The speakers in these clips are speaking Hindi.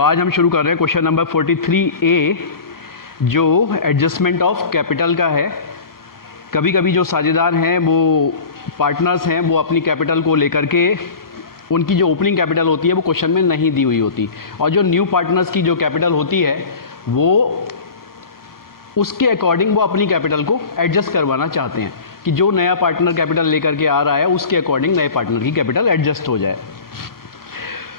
आज हम शुरू कर रहे हैं क्वेश्चन नंबर 43A, जो एडजस्टमेंट ऑफ कैपिटल का है। कभी कभी जो साझेदार हैं, वो पार्टनर्स हैं, वो अपनी कैपिटल को लेकर के उनकी जो ओपनिंग कैपिटल होती है वो क्वेश्चन में नहीं दी हुई होती, और जो न्यू पार्टनर्स की जो कैपिटल होती है वो उसके अकॉर्डिंग वो अपनी कैपिटल को एडजस्ट करवाना चाहते हैं कि जो नया पार्टनर कैपिटल लेकर के आ रहा है उसके अकॉर्डिंग नए पार्टनर की कैपिटल एडजस्ट हो जाए।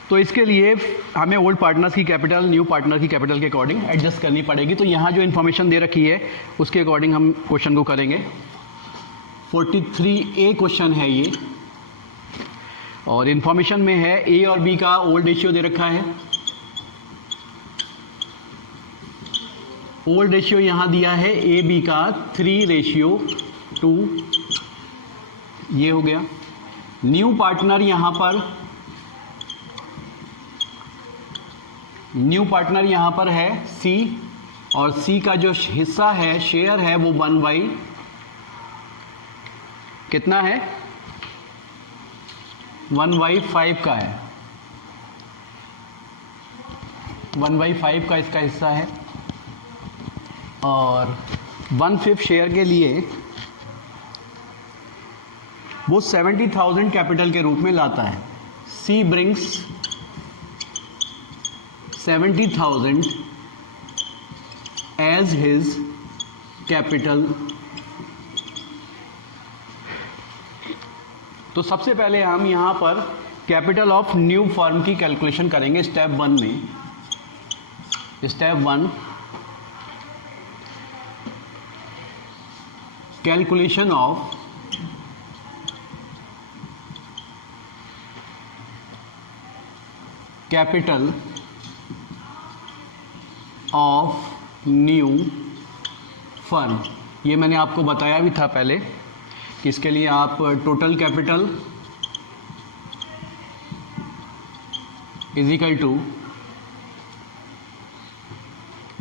तो इसके लिए हमें ओल्ड पार्टनर्स की कैपिटल न्यू पार्टनर की कैपिटल के अकॉर्डिंग एडजस्ट करनी पड़ेगी। तो यहाँ जो इन्फॉर्मेशन दे रखी है उसके अकॉर्डिंग हम क्वेश्चन को करेंगे। 43A क्वेश्चन है ये, और इन्फॉर्मेशन में है ए और बी का ओल्ड रेशियो दे रखा है। ओल्ड रेशियो यहाँ दिया है ए बी का 3:2, ये हो गया। न्यू पार्टनर यहाँ पर है सी, और सी का जो हिस्सा है, शेयर है, वो 1/, कितना है, 1/5 का है। 1/5 का इसका हिस्सा है, और 1/5 शेयर के लिए वो 70,000 कैपिटल के रूप में लाता है। सी ब्रिंग्स 70,000 एज हिज कैपिटल। तो सबसे पहले हम यहां पर कैपिटल ऑफ न्यू फर्म की कैलकुलेशन करेंगे स्टेप 1 में। Step 1, calculation of capital of new firm. ये मैंने आपको बताया भी था पहले कि इसके लिए आप total capital is equal to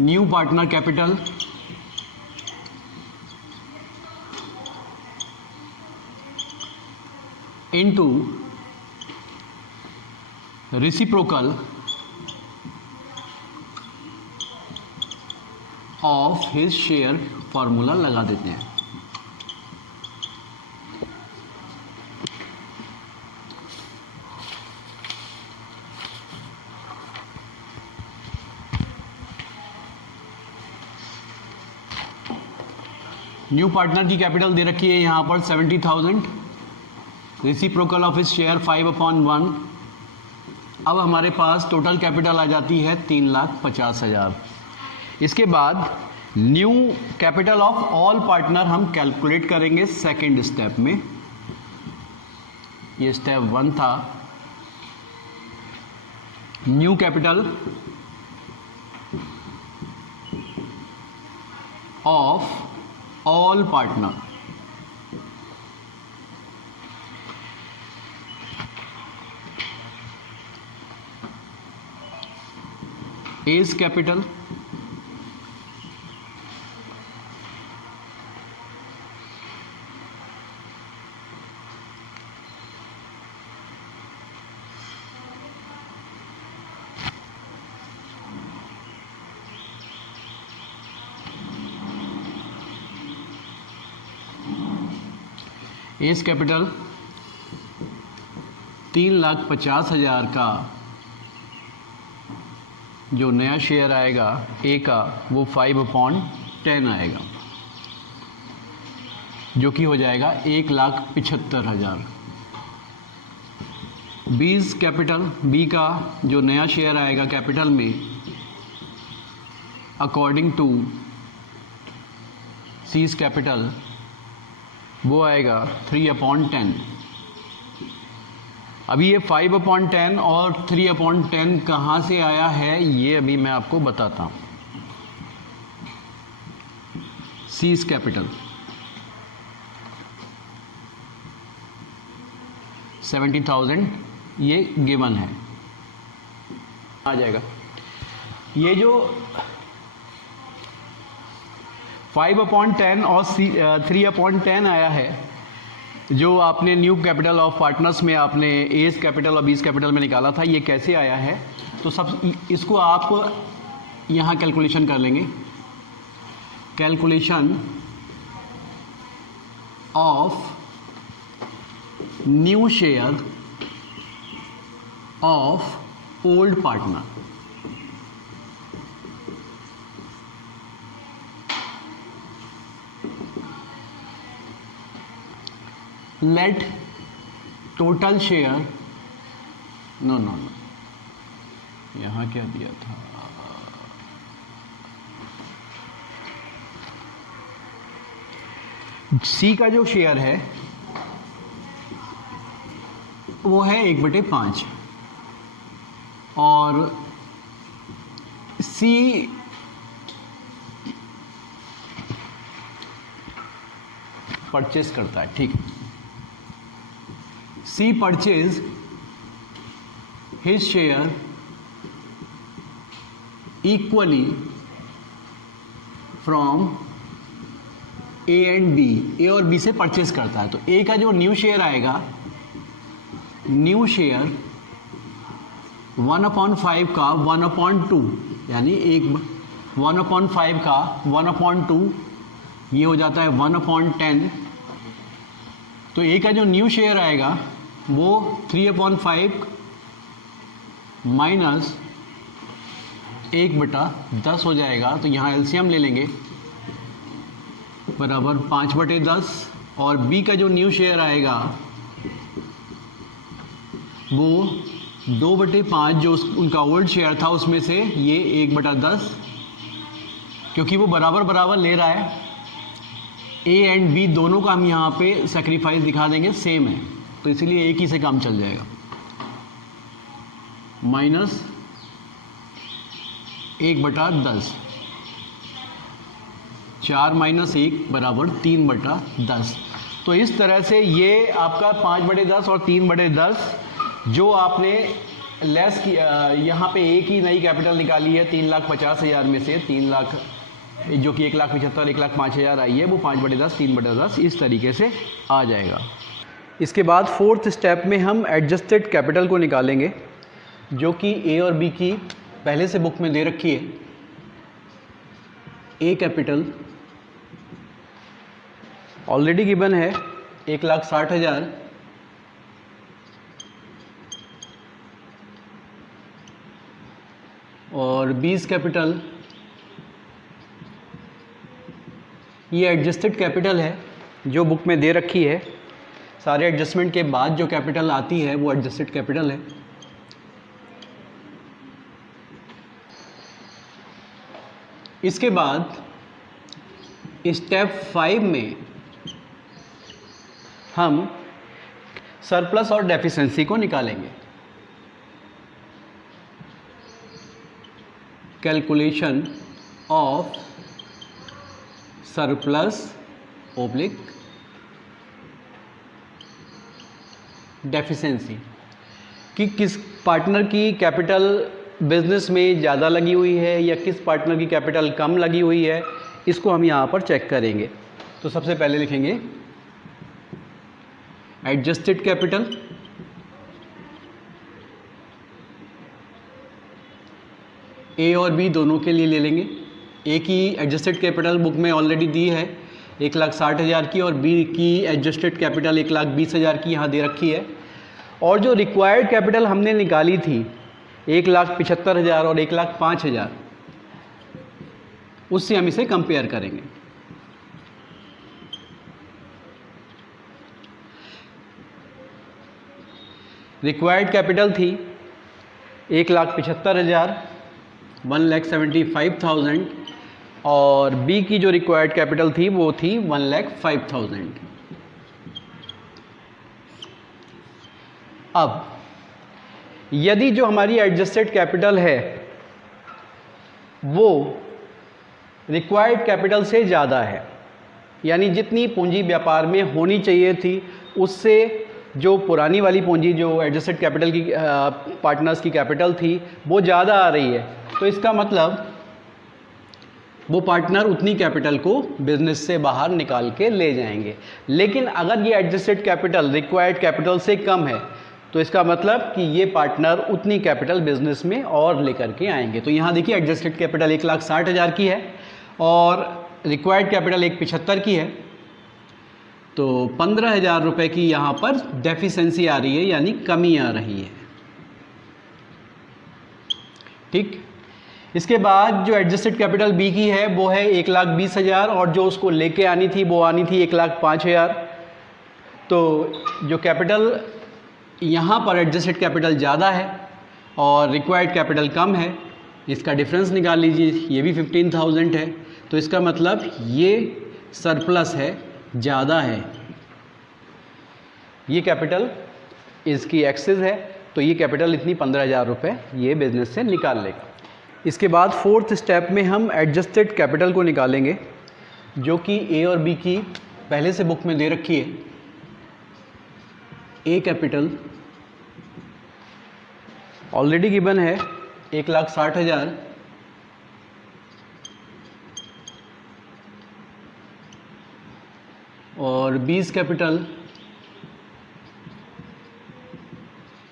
new partner capital into reciprocal of his share, formula लगा देते हैं। न्यू पार्टनर की कैपिटल दे रखी है यहां पर 70,000, रेसिप्रोकल ऑफ हिज शेयर 5/1। अब हमारे पास टोटल कैपिटल आ जाती है 3,50,000। इसके बाद new capital of all partner हम कैलकुलेट करेंगे सेकेंड स्टेप में। ये स्टेप 1 था। New capital of all partner is capital as capital 3,50,000 का जो नया शेयर आएगा ए का, वो 5/10 आएगा, जो कि हो जाएगा 1,75,000। बीज कैपिटल, बी का जो नया शेयर आएगा कैपिटल में अकॉर्डिंग टू सीज कैपिटल, वो आएगा 3/10। अभी ये 5/10 और 3/10 कहाँ से आया है ये अभी मैं आपको बताता हूँ। सीज कैपिटल 70,000 ये गिवन है, आ जाएगा। ये जो 5/10 और 3/10 आया है, जो आपने न्यू कैपिटल ऑफ पार्टनर्स में आपने एज कैपिटल और बीज कैपिटल में निकाला था, ये कैसे आया है? तो सब इसको आप यहाँ कैलकुलेशन कर लेंगे। Calculation of new share of old partner. Let total share no यहाँ क्या दिया था, सी का जो शेयर है वो है 1/5 और सी परचेज करता है, ठीक है। C purchase his share equally from A and B, A और बी से परचेज करता है। तो ए का जो न्यू शेयर आएगा, न्यू शेयर 1/5 का 1/2, यानी 1/5 का 1/2, ये हो जाता है 1/10। तो ए का जो न्यू शेयर आएगा वो 3/5 माइनस 1/10 हो जाएगा। तो यहाँ एलसीएम ले लेंगे, बराबर 5/10। और बी का जो न्यू शेयर आएगा वो 2/5, जो उनका ओल्ड शेयर था उसमें से ये 1/10, क्योंकि वो बराबर बराबर ले रहा है। ए एंड बी दोनों का हम यहाँ पे सेक्रीफाइस दिखा देंगे, सेम है, तो इसीलिए एक ही से काम चल जाएगा। माइनस 1/10, 4 - 1 बराबर 3/10। तो इस तरह से ये आपका 5/10 और 3/10 जो आपने लेस की, यहाँ पे एक ही नई कैपिटल निकाली है 3,50,000 में से 3 लाख, जो कि 1,75,000 1,05,000 आई है, वो 5/10 3/10 इस तरीके से आ जाएगा। इसके बाद फोर्थ स्टेप में हम एडजस्टेड कैपिटल को निकालेंगे, जो कि ए और बी की पहले से बुक में दे रखी है। ए कैपिटल ऑलरेडी गिवन है 1,60,000, और बीस कैपिटल ये एडजस्टेड कैपिटल है जो बुक में दे रखी है। सारे एडजस्टमेंट के बाद जो कैपिटल आती है वो एडजस्टेड कैपिटल है। इसके बाद स्टेप 5 में हम सरप्लस और डेफिशिएंसी को निकालेंगे। Calculation of surplus oblique deficiency, कि किस पार्टनर की कैपिटल बिजनेस में ज़्यादा लगी हुई है या किस पार्टनर की कैपिटल कम लगी हुई है, इसको हम यहाँ पर चेक करेंगे। तो सबसे पहले लिखेंगे एडजस्टेड कैपिटल, ए और बी दोनों के लिए ले लेंगे। ए की एडजस्टेड कैपिटल बुक में ऑलरेडी दी है 1,60,000 की, और बी की एडजस्टेड कैपिटल 1,20,000 की यहाँ दे रखी है। और जो रिक्वायर्ड कैपिटल हमने निकाली थी 1,75,000 और 1,05,000, उससे हम इसे कंपेयर करेंगे। रिक्वायर्ड कैपिटल थी 1,75,000 1,75,000, और बी की जो रिक्वायर्ड कैपिटल थी वो थी 1,05,000। अब यदि जो हमारी एडजस्टेड कैपिटल है वो रिक्वायर्ड कैपिटल से ज़्यादा है, यानी जितनी पूंजी व्यापार में होनी चाहिए थी उससे जो पुरानी वाली पूंजी जो एडजस्टेड कैपिटल की पार्टनर्स की कैपिटल थी वो ज़्यादा आ रही है, तो इसका मतलब वो पार्टनर उतनी कैपिटल को बिजनेस से बाहर निकाल के ले जाएंगे। लेकिन अगर ये एडजस्टेड कैपिटल रिक्वायर्ड कैपिटल से कम है तो इसका मतलब कि ये पार्टनर उतनी कैपिटल बिजनेस में और लेकर के आएंगे। तो यहाँ देखिए एडजस्टेड कैपिटल 1,60,000 की है और रिक्वायर्ड कैपिटल 1,75 की है, तो 15,000 रुपये की यहाँ पर डेफिशिएंसी आ रही है, यानी कमी आ रही है। ठीक, इसके बाद जो एडजस्टेड कैपिटल बी की है वो है 1,20,000 और जो उसको लेके आनी थी वो आनी थी 1,05,000। तो जो कैपिटल यहाँ पर एडजस्टेड कैपिटल ज़्यादा है और रिक्वायर्ड कैपिटल कम है, इसका डिफरेंस निकाल लीजिए, ये भी 15,000 है। तो इसका मतलब ये सरप्लस है, ज़्यादा है, ये कैपिटल इसकी एक्सेस है, तो ये कैपिटल इतनी 15,000 रुपये ये बिजनेस से निकाल लेगा। इसके बाद फोर्थ स्टेप में हम एडजस्टेड कैपिटल को निकालेंगे, जो कि ए और बी की पहले से बुक में दे रखी है। ए कैपिटल ऑलरेडी गिवन है 1,60,000 और बीस कैपिटल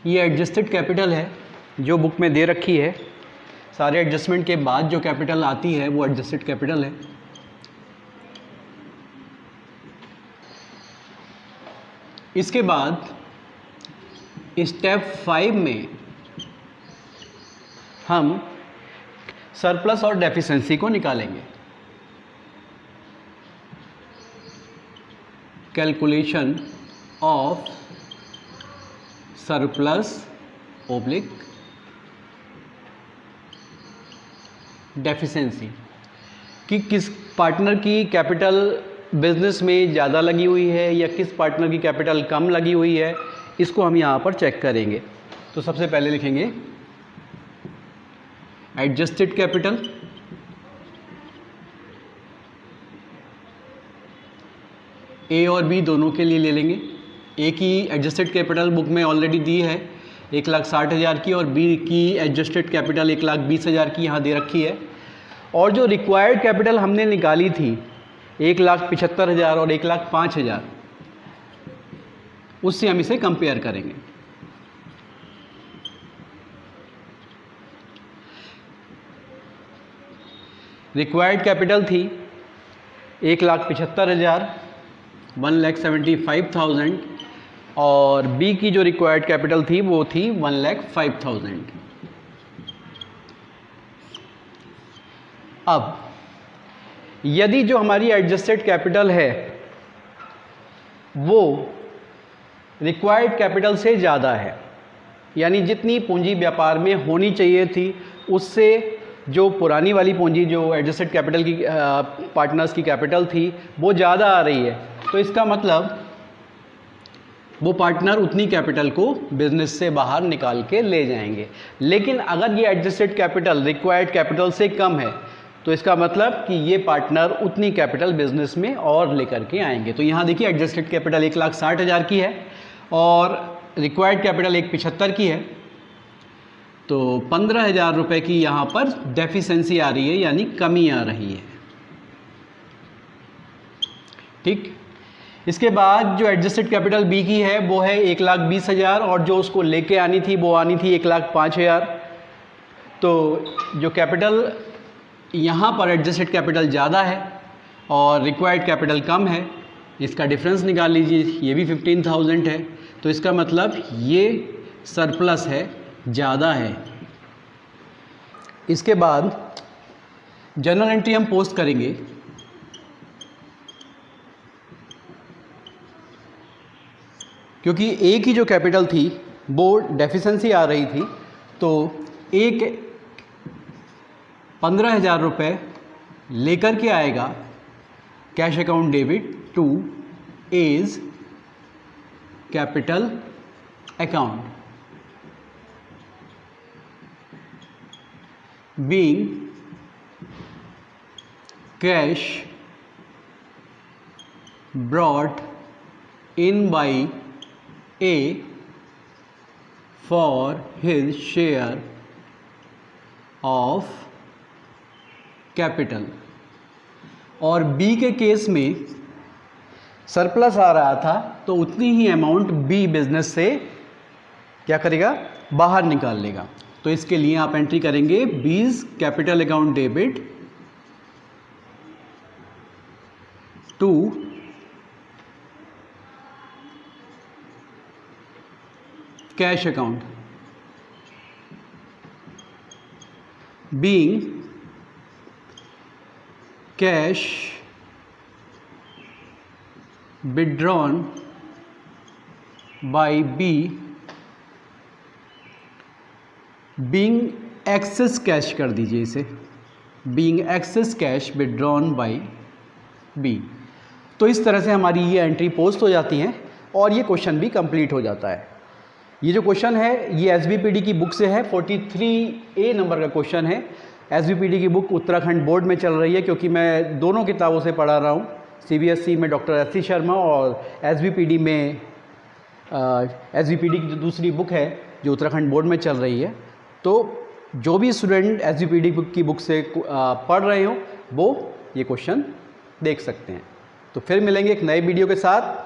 ये एडजस्टेड कैपिटल है जो बुक में दे रखी है। सारे एडजस्टमेंट के बाद जो कैपिटल आती है वो एडजस्टेड कैपिटल है। इसके बाद स्टेप 5 में हम सरप्लस और डेफिशिएंसी को निकालेंगे। Calculation of surplus oblique deficiency कि किस पार्टनर की कैपिटल बिजनेस में ज़्यादा लगी हुई है या किस पार्टनर की कैपिटल कम लगी हुई है, इसको हम यहाँ पर चेक करेंगे। तो सबसे पहले लिखेंगे एडजस्टेड कैपिटल ए और बी दोनों के लिए ले लेंगे। ए की एडजस्टेड कैपिटल बुक में ऑलरेडी दी है 1,60,000 की और बी की एडजस्टेड कैपिटल 1,20,000 की यहाँ दे रखी है। और जो रिक्वायर्ड कैपिटल हमने निकाली थी 1,75,000 और 1,05,000, उससे हम इसे कंपेयर करेंगे। रिक्वायर्ड कैपिटल थी 1,75,000 1,75,000 और बी की जो रिक्वायर्ड कैपिटल थी वो थी 1,05,000। अब यदि जो हमारी एडजस्टेड कैपिटल है वो रिक्वायर्ड कैपिटल से ज़्यादा है, यानी जितनी पूंजी व्यापार में होनी चाहिए थी उससे जो पुरानी वाली पूंजी जो एडजस्टेड कैपिटल की पार्टनर्स की कैपिटल थी वो ज़्यादा आ रही है, तो इसका मतलब वो पार्टनर उतनी कैपिटल को बिजनेस से बाहर निकाल के ले जाएंगे। लेकिन अगर ये एडजस्टेड कैपिटल रिक्वायर्ड कैपिटल से कम है तो इसका मतलब कि ये पार्टनर उतनी कैपिटल बिजनेस में और लेकर के आएंगे। तो यहाँ देखिए एडजस्टेड कैपिटल 1,60,000 की है और रिक्वायर्ड कैपिटल 1,75 की है, तो 15,000 रुपये की यहाँ पर डेफिशिएंसी आ रही है, यानी कमी आ रही है। ठीक, इसके बाद जो एडजस्टेड कैपिटल बी की है वो है 1,20,000 और जो उसको लेके आनी थी वो आनी थी 1,05,000। तो जो कैपिटल यहाँ पर एडजस्टेड कैपिटल ज़्यादा है और रिक्वायर्ड कैपिटल कम है, इसका डिफरेंस निकाल लीजिए, ये भी 15,000 है। तो इसका मतलब ये सरप्लस है, ज़्यादा है। इसके बाद जर्नल एंट्री हम पोस्ट करेंगे। क्योंकि ए की जो कैपिटल थी वो डेफिशिएंसी आ रही थी, तो एक 15,000 रुपये लेकर के आएगा cash account debit to as capital account, being cash brought in by A for his share of capital। और B के केस में सरप्लस आ रहा था तो उतनी ही अमाउंट B बिजनेस से क्या करेगा, बाहर निकाल लेगा। तो इसके लिए आप एंट्री करेंगे B's capital account debit to cash account being cash withdrawn by B being excess cash कर दीजिए इसे, being excess cash withdrawn by B। तो इस तरह से हमारी ये एंट्री पोस्ट हो जाती हैं और ये क्वेश्चन भी कंप्लीट हो जाता है। ये जो क्वेश्चन है ये SBPD की बुक से है, 43A नंबर का क्वेश्चन है। SBPD की बुक उत्तराखंड बोर्ड में चल रही है क्योंकि मैं दोनों किताबों से पढ़ा रहा हूँ, CBSE में डॉक्टर SC शर्मा और SBPD में SBPD की जो दूसरी बुक है जो उत्तराखंड बोर्ड में चल रही है। तो जो भी स्टूडेंट SBPD की बुक से पढ़ रहे हो वो ये क्वेश्चन देख सकते हैं। तो फिर मिलेंगे एक नए वीडियो के साथ।